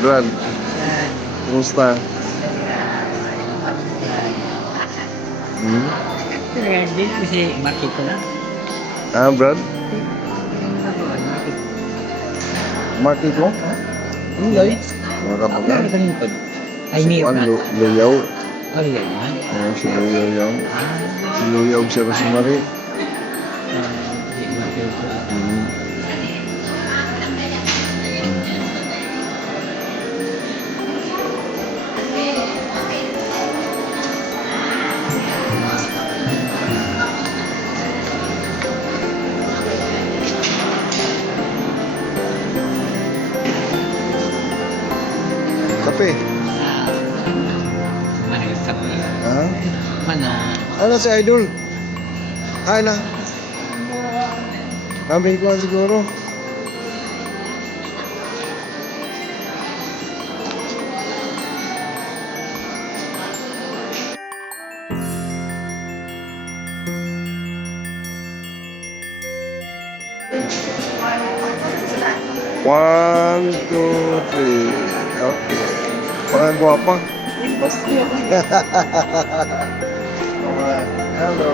Brad, kumusta? Hindi kasi market ko lang. Brad? Market mo? Loy? Mga kapagal? Ano kalingkod? Ay, Si niyo Juan ka. Luyaw. Oh, yan man. Si Luyaw. Si Luyaw siya kasi mari. Hindi market ko. Kape. Mahal sa mga. Ha? Mana? Ano si Idol? Hi na. Kambing ko siguro. One, two, three. Okay. Parang guwapa. Hello.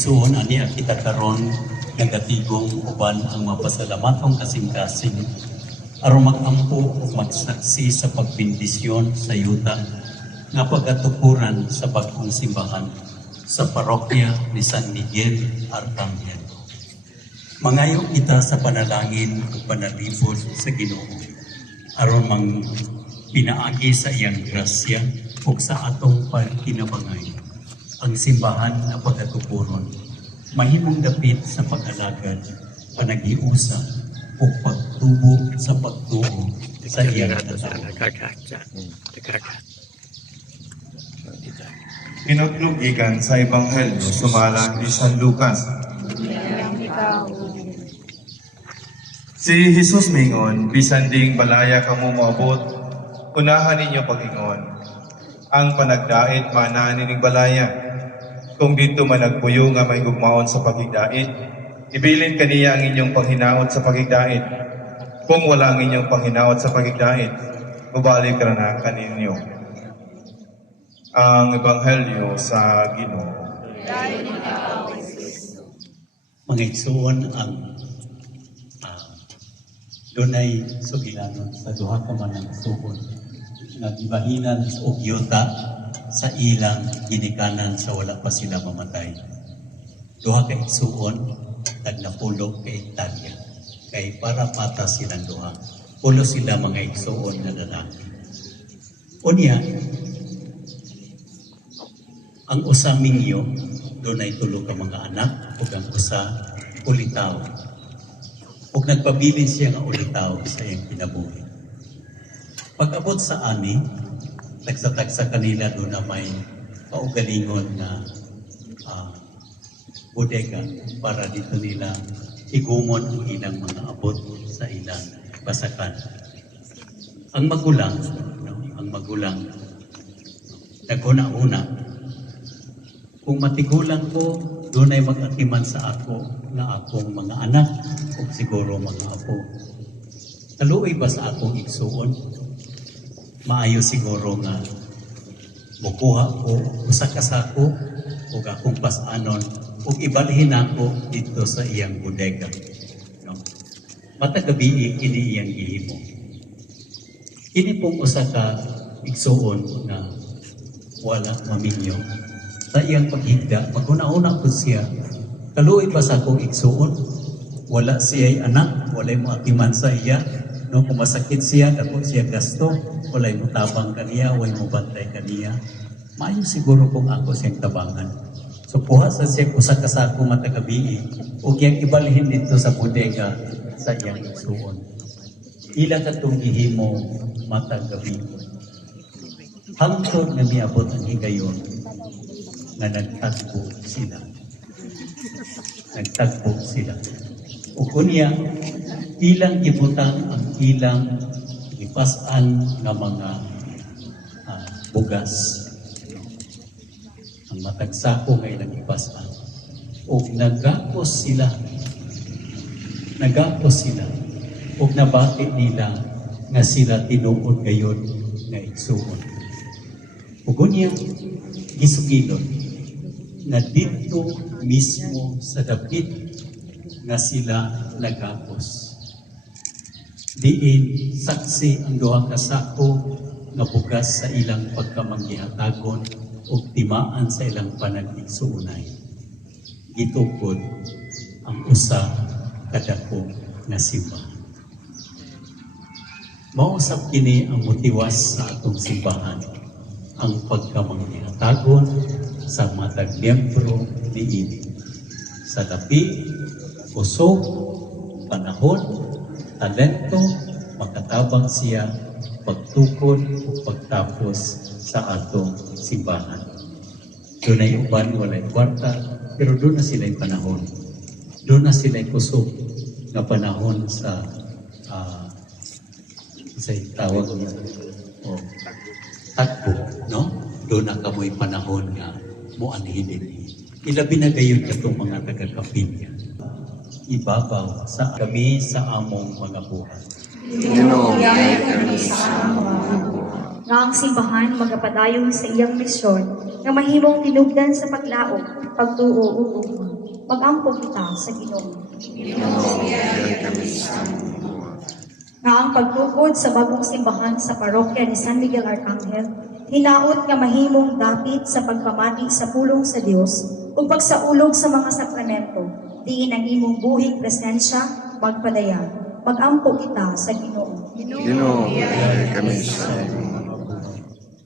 igsuon ani kita karon nagatigong uban ang mapasalamatong kasing-kasing aron magampo ug magsaksi sa pagbindisyon sa yuta nga pagatukuran sa bagong simbahan sa parokya ni San Miguel Arcangel. Mangayo kita sa panalangin ug panalipod sa Ginoo aron mang pinaagi sa iyang grasya ug sa atong pagkinabangay ang simbahan na pagatukuron mahimong dapit sa pag-alagad, panagiusa o pagtubo sa pagtuo sa iyang katao. Pinutlog ikan sa Ebanghelyo sumalang ni San Lucas. Si Jesus mingon, bisan ding balaya kamo moabot, unahan ninyo pag-ingon. Ang panagdait manaan ning balaya. Kung dito man nagpuyo nga may gugmaon sa pagigdait, ibilin kaniya ang inyong panghinaot sa pagigdait. Kung wala ang inyong panghinaot sa pagigdait, babalik ka na kaninyo. Ang Ebanghelyo sa Ginoo. Mga igsuon ang dunay sugilanon sa duha ka man ang sugon nga gibahinan og yuta sa ilang ginikanan sa wala pa sila mamatay. Duha ka igsuon tagnapulo ka hektarya kay para pata silang duha. Pulo sila mga igsuon na lalaki. Unya, ang usa mingyo dunay tulo ka mga anak ug ang usa ulitaw. Ug nagpabilin siya nga ulitaw sa iyang kinabuhi. Pag-abot sa ani, tagsa-tagsa kanila doon na may paugalingon na bodega para dito nila igumon ang ilang mga abot sa ilang basakan. Ang magulang, naguna-una, kung matigulang ko, doon ay mag-atiman sa ako na akong mga anak o siguro mga apo. Taluoy ba sa akong igsuon? Maayo siguro nga mukuha ko usa ka sako ug akong pasanon ug ibalhin ako dito sa iyang bodega. No? Matag gabi ini iyang gihimo. Kini pong usa ka igsuon na wala maminyo sa iyang paghigda, maguna-una po siya, kaluoy ba sa akong igsuon? Wala siya'y anak, wala'y mo atiman sa iya, no, kung masakit siya, dako siya gasto, wala'y mo tabang kaniya, wala'y mo bantay kaniya. Maayo siguro kung ako siyang tabangan. So kuha sa siya usa ka sako matagabi, ug yang ibalhin dito sa bodega sa iyang igsuon. Ila katong gihimo matagabi. Hangtod nga miabot ang higayon nga nagtagpo sila. Nagtagpo sila. O kunya, ilang ibutang ang ilang ipasan nga mga bugas. Ang matagsako nga ilang ipasan. O nagapos sila. Nagapos sila. O nabati nila nga sila tinuod gayon nga igsuon. O kunya, gisugilon na dito mismo sa dapit nga sila nagapos. Diin saksi ang duha ka sako nga bugas sa ilang pagkamanggihatagon o timaan sa ilang panag-igsuunay. Gitukod ang usa kadako nga simbahan. Mausap kini ang motiwas sa atong simbahan, ang pagkamanggihatagon sa matag miyembro ni ini. Sa dapi, usog, panahon, talento, makatabang siya, pagtukod o pagtapos sa atong simbahan. Doon ay uban, walay kwarta, pero doon na sila'y panahon. Doon na sila'y kusog na panahon sa tawag niya o takbo, no? Doon na kamoy panahon nga mo anhinin. Ilabi na gayon katong mga taga-kapilya. Ibabaw sa kami sa among mga buhay. Ginoo, nga ang simbahan magapadayon sa iyang misyon nga mahimong tinugdan sa paglaom, pagtuo ug ugma. Mag-ampo kita sa Ginoo. Ginoo, biyay kami sa among buhat. Nga ang pagtukod sa bagong simbahan sa parokya ni San Miguel Arcangel, hinaot nga mahimong dapit sa pagpamati sa pulong sa Dios ug pagsaulog sa mga sakramento, diin ang imong buhing presensya magpadayag. Mag-ampo kita sa Ginoo. Ginoo, biyay kami sa among buhat.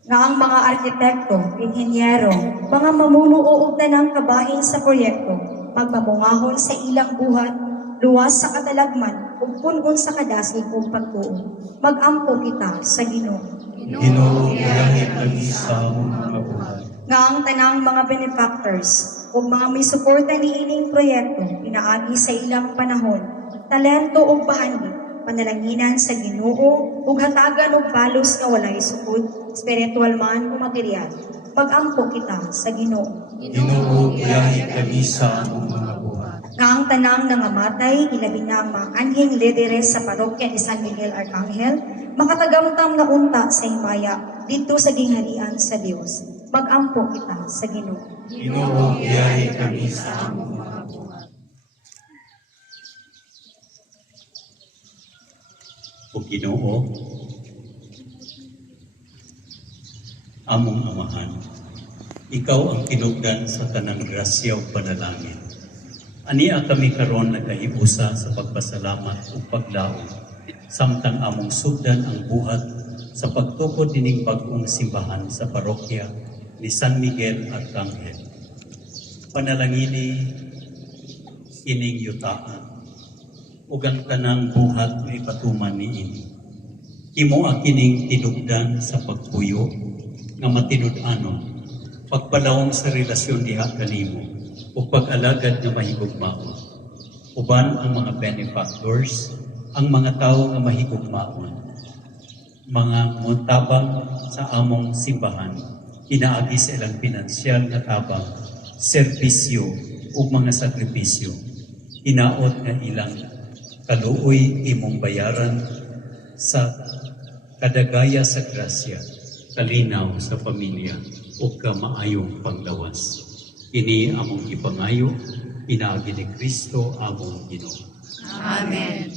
Nga ang mga arkitekto, inhenyero, mga mamunuo ug tanang kabahin sa proyekto, magmamungahon sa ilang buhat, luwas sa katalagman, ug punon sa kadasig ug pagtuo. Mag-ampo kita sa Ginoo. Ginoo, biyay kami sa among mga buhat. Nga ang tanang mga benefactors ug mga may suporta ni ining proyekto, pinaagi sa ilang panahon, talento ug bahandi, panalanginan sa Ginoo ug hatagan og balos nga walay sukod, spiritual man o material. Mag-ampo kita sa Ginoo. Ginoo, biyay kami sa among mga buhat. Nga ang tanang nangamatay, ilabi na ang mga anhing lideres sa parokya ni San Miguel Arcangel, makatagamtam na unta sa himaya dito sa gingharian sa Dios. Mag-ampo kita sa Ginoo. Ginoo, biyay kami sa among mga buhat. O Ginoo, among amahan, ikaw ang tinugdan sa tanang grasya ug panalangin. Ania kami karon nagahiusa sa pagpasalamat ug paglaom, samtang among sugdan ang buhat sa pagtukod dining bag-ong simbahan sa parokya ni San Miguel Arcangel. Panalangini ining yutaan ug ang tanang buhat may patuman niini. Imo kining tinugdan sa pagpuyo nga matinud-anon, pagpalawom sa relasyon diha kanimo ug pag-alagad nga mahigugmaon. Uban ang mga benefactors, ang mga tawo nga mahigugmaon, mga muntabang sa among simbahan, inaagi sa ilang pinansyal nga tabang, serbisyo ug mga sakripisyo, inaot nga ilang kaluoy imong bayaran sa kadagaya sa grasya, kalinaw sa pamilya ug kamaayong panglawas. Ini among ipangayo, pinaagi ni Kristo among Ginoo. Amen.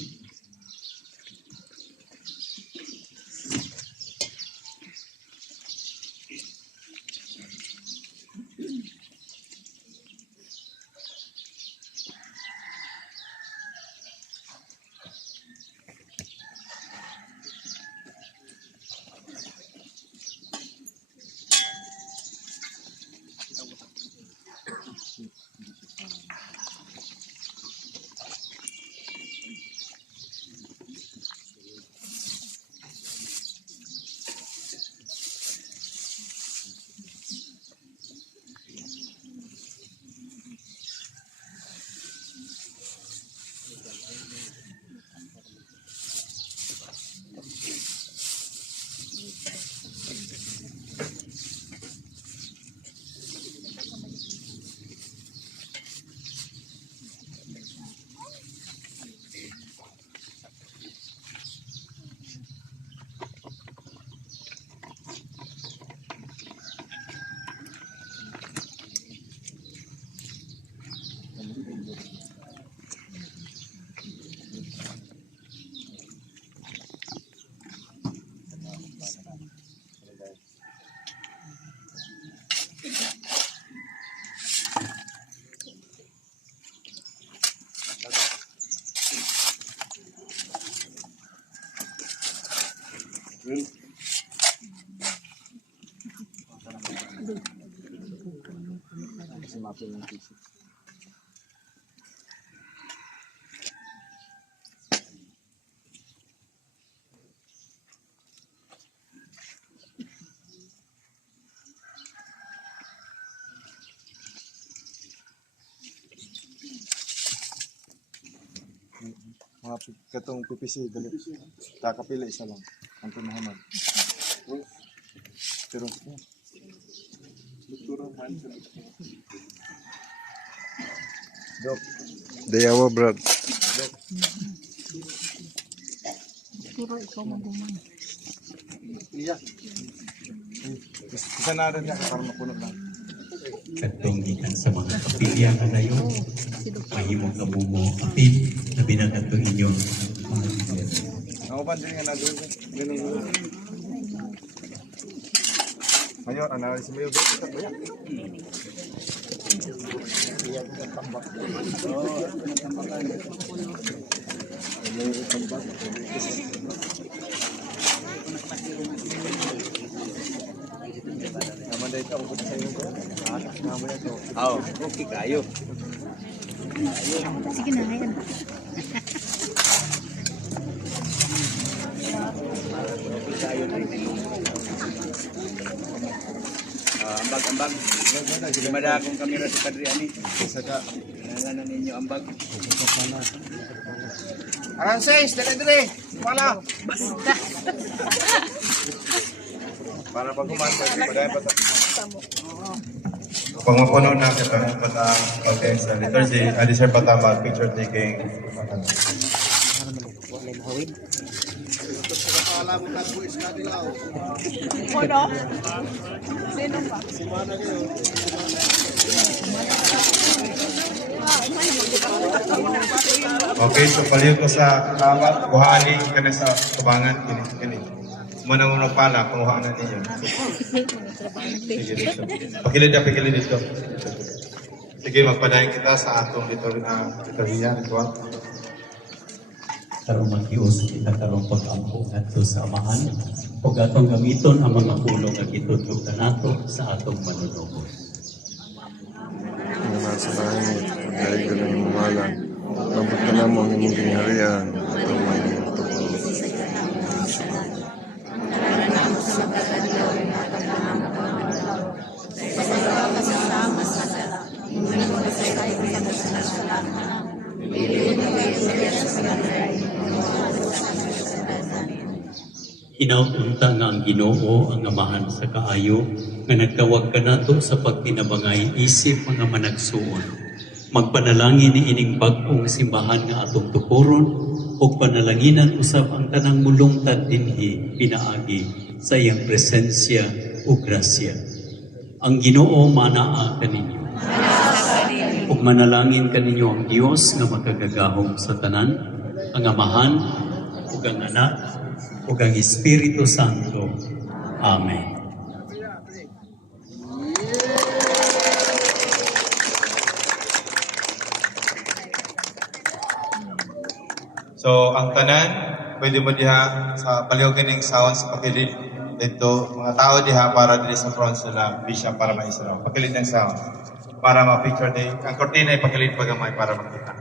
Mga katong PPC, dali. Kakapila isa lang. Anton Muhammad. Pero, Dok. Dayawa, Brad. Isa na rin niya, para mapuno lang. kadtong gikan sa mga kapilya nga dayon mahimong kabumo apil labi na kadtong inyong mga leader. Ako ba din nga na doon? Ganun. Mayor, analysis mo yung dito ba yan? Naman dito, ubod sa iyo ko. Naman ito. Oo, okay kayo. Sige na, ngayon. Ambag. Limada akong kamera sa Kadriani. Isa ka. Nanganan ninyo ambag. Aran 6, dire. Pala. Para pag kumanta, padayon pa ta. Kung mapuno na kita, pata pag sa liturgy, deserve pa tama picture taking. Okay, so paliw ko sa tawag, buhali ka na sa tubangan, kini. Muna mo pala, kuhaan ninyo. Sige dito. Pakilid dito. Sige, magpadayon kita sa atong liturhiya. Karong mag-ios kita karong pag-ampo ngadto sa amahan ug atong gamiton ang mga pulong nga gitudlo kanato sa atong manunubos. Ang nasa langit, pagdaig ka ng iyong ngalan. Lambot ka na mo ang iyong gingharian. At ang mga iyong tukol. Inaunta nga ang Ginoo ang amahan sa kaayo nga nagtawag kanato sa pagtinabangay isip mga managsuon. Magpanalangin ni ining bag-ong simbahan nga atong tukuron ug panalanginan usab ang tanang mulungtad dinhi pinaagi sa iyang presensya ug grasya. Ang Ginoo manaa kaninyo. Ug manalangin kaninyo ang Dios nga makagagahom sa tanan, ang Amahan ug ang Anak ug ang Espiritu Santo. Amen. So, ang tanan, pwede mo diha sa palihog ng sound sa pakilid dito. Mga tao diha para dito sa front sila, bishop para maisra. Pakilid ng sound. Para ma-picture din. Ang kortina ay pakilid pagamay para makita.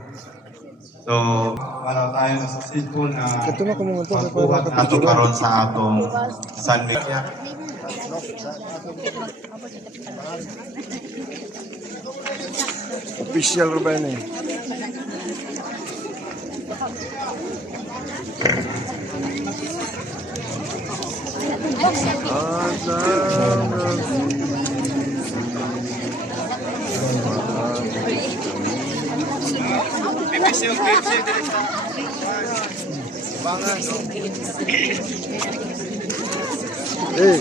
So, para tayo na successful na Ito na kumunta sa pagbuhat ato karon sa atong Sunday. Official ro ba yun eh? Eh,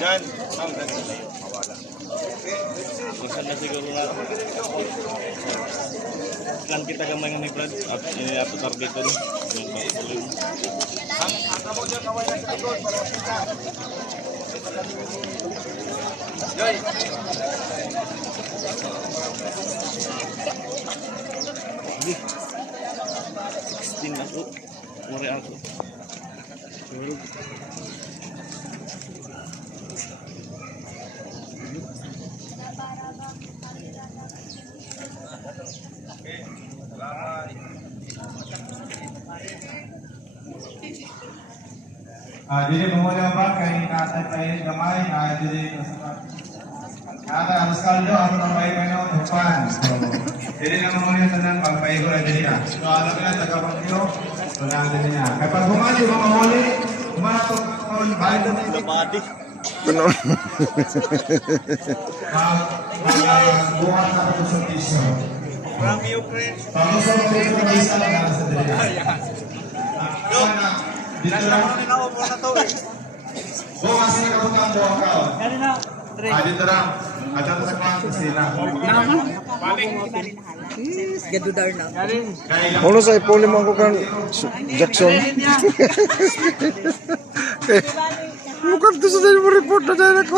Jan, Masan na siguro na kan kita gamay nga may brad at ini ato target ko Sting ako mure ako Jadi memulai apa kay natay payin gamay na jadi natay alas kaldo ako nang may kano upan. Jadi na memulai tanan pagpayo na jadi na. So alam na taga Bagyo, wala na niya. Kay pag bumali mamuli, umato kon bayad na ito. kuno. Buhat na ito sa piso. From Ukraine. Pag sa piso na isa lang sa dili. Dito lang. Bukas na kabutang buwang ka. Dito lang. At ito sa klang kusina. Ano sa ipuli mo ako kan Jackson? Mukhang to sa dahil mo report na dahil ako.